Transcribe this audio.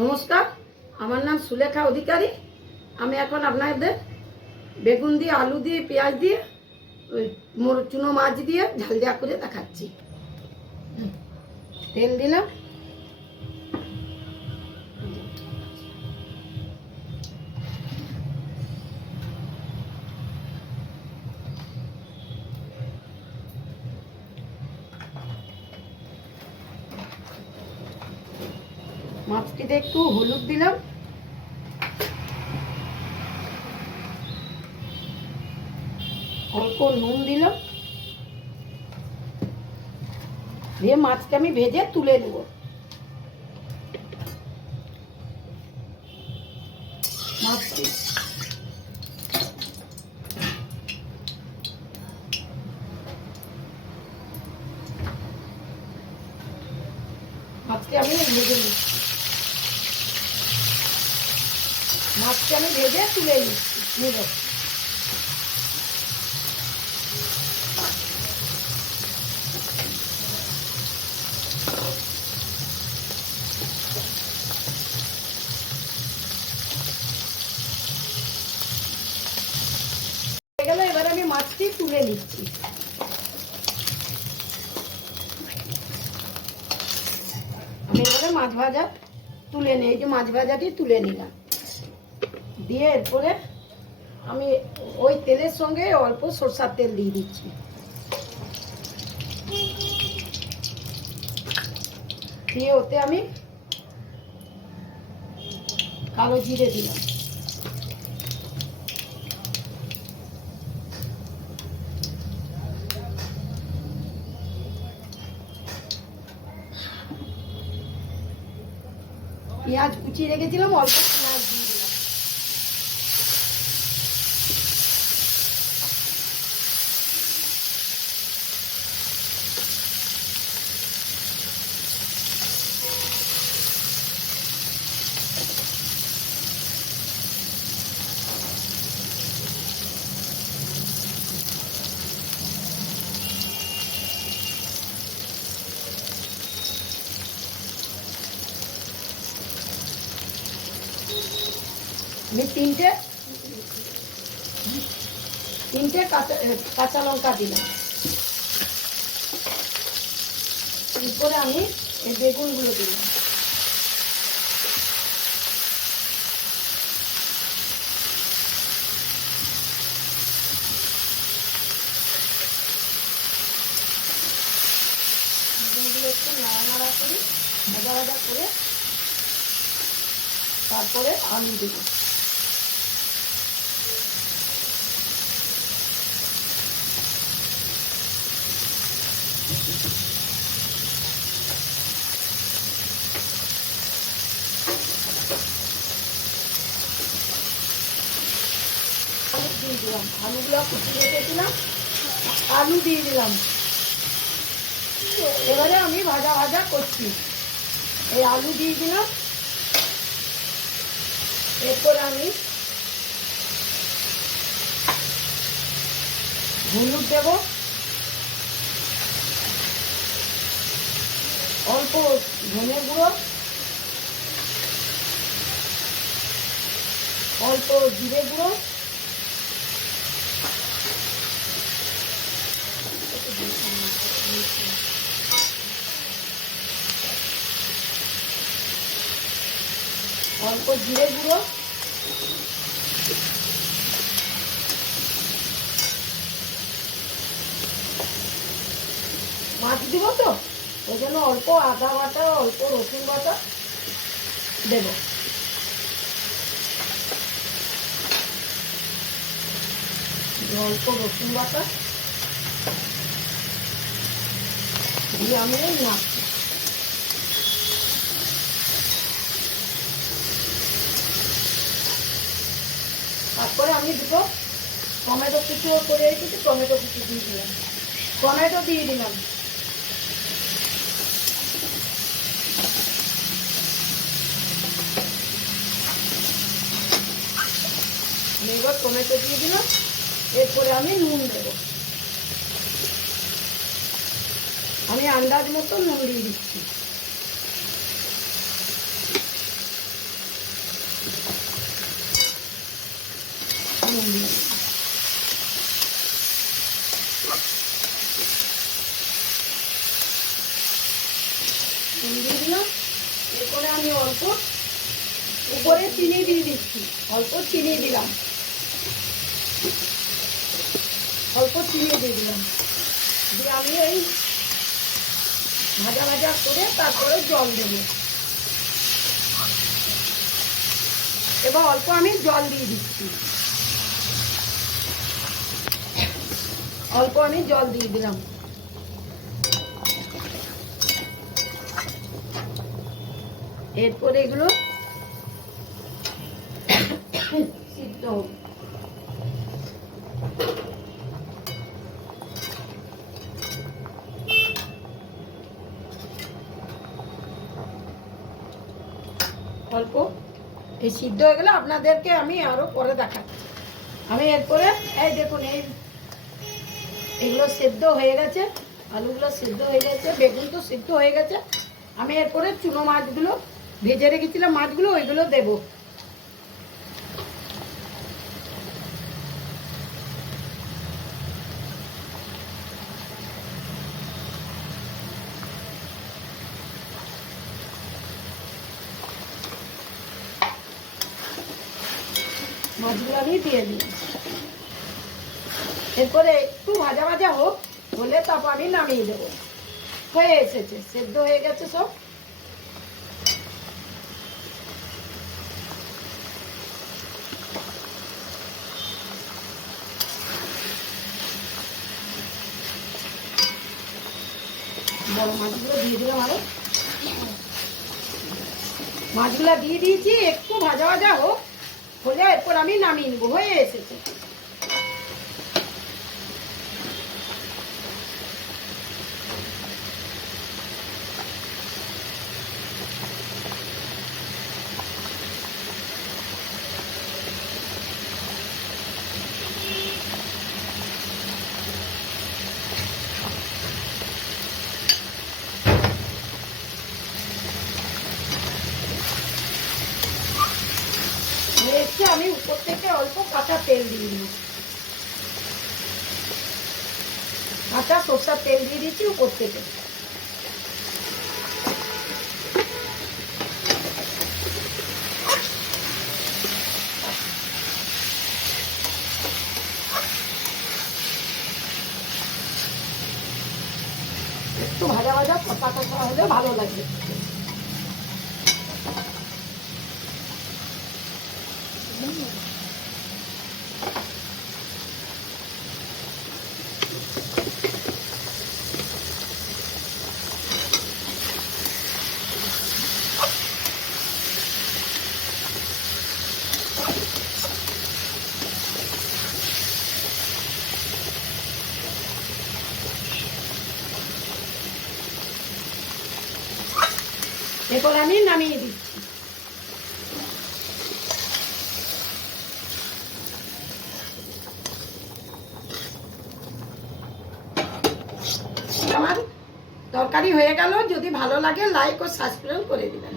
নমস্কার, আমার নাম সুলেখা অধিকারী। আমি এখন আপনাদের বেগুন দিয়ে, আলু দিয়ে, পেঁয়াজ দিয়ে, চুনো মাছ দিয়ে ঝাল দেওয়া করে দেখাচ্ছি। তেল দিলাম, মাছটিতে একটু হলুদ দিলাম, অল্প নুন দিলাম, দিয়ে মাছকে আমি ভেজে তুলে নেব। মাছটি মাছকে আমি ভেজে নিচ্ছি, মাছকে আমি ভেজে তুলে নিব। গেল, এবার আমি মাছটি তুলে নিচ্ছি। আমি এবারে মাছ ভাজা তুলে নিই, এই যে মাছ ভাজাটি তুলে নিলাম। দিয়ে এরপরে আমি ওই তেলের সঙ্গে অল্প সরষার তেল দিয়ে দিচ্ছি। দিয়ে ওতে আমি কালো জিরে দিলাম, পেঁয়াজ কুচিয়ে রেখেছিলাম, অল্প পেঁয়াজ দিয়ে দিলাম। আমি তিনটে কাঁচা লঙ্কা দিলাম। এরপরে আমি এই বেগুনগুলো দিলাম। বেগুনগুলো একটু নাড়ানাড়া করে ভাজা ভাজা করে তারপরে আলু দেবো। দিয়ে দিলাম আলুগুলো কুচিয়ে রেখেছিলাম, আলু দিয়ে দিলাম। এবারে আমি ভাজা ভাজা করছি। এই আলু দিয়ে দিলাম, এরপর আমি হলুদ দেব, অল্প ধনে গুঁড়ো, অল্প জিরে গুঁড়ো, অল্প জিরে গুঁড়ো, মাছ দিব তো ওই জন্য অল্প আদা বাটা, অল্প রসুন বাটা দেব। অল্প রসুন বাটা দিয়ে আমি নাড়ছি। তারপরে আমি দুটো টমেটো কুচি করে রেখেছি, টমেটো কুচি দিয়ে দিলাম, টমেটো দিয়ে দিলাম। এবার টমেটো দিয়ে দিলাম, এরপরে আমি নুন দেব। আমি আন্দাজ মতো নুন দিয়ে দিচ্ছি। এরপরে আমি অল্প উপরে চিনি দিয়ে দিচ্ছি, অল্প চিনি দিলাম, অল্প চিনি দিয়ে দিলাম, দিয়ে আমি এই ভাজা ভাজা করে তারপরে জল দেবো। এবার অল্প আমি জল দিয়ে দিচ্ছি, অল্প আমি জল দিয়ে দিলাম। এরপরে এগুলো সিদ্ধ হবে। অল্প এই সিদ্ধ হয়ে গেলে আপনাদেরকে আমি আরো পরে দেখাচ্ছি। আমি এরপরে এই দেখুন এগুলো সেদ্ধ হয়ে গেছে, আলুগুলো সেদ্ধ হয়ে গেছে, বেগুন তো সেদ্ধ হয়ে গেছে। আমি এরপরে চুনো মাছগুলো ভেজে রেখেছিলাম, মাছগুলো ওইগুলো দেবো। মাছগুলো আমি দিয়ে দিই। এরপরে একটু ভাজা ভাজা হোক, হলে তারপর আমি নামিয়ে দেবো। হয়ে এসেছে, সেদ্ধ হয়ে গেছে সব। বড় মাছগুলো দিয়ে দিলাম, আরো মাছগুলো দিয়ে দিয়েছি, একটু ভাজা ভাজা হোক, হলে এরপর আমি নামিয়ে নেবো। হয়ে এসেছে। হয়েছে, আমি উপর থেকে অল্প কাঁচা তেল দিয়ে দিই, কাঁচা সরষার তেল দিয়ে দিচ্ছি উপর থেকে। একটু ভাজা ভাজা কষা কষা হলে ভালো লাগবে। এরপর আমি নামিয়ে দিচ্ছি। আমার তরকারি হয়ে গেল। যদি ভালো লাগে লাইক ও সাবস্ক্রাইব করে দিবেন।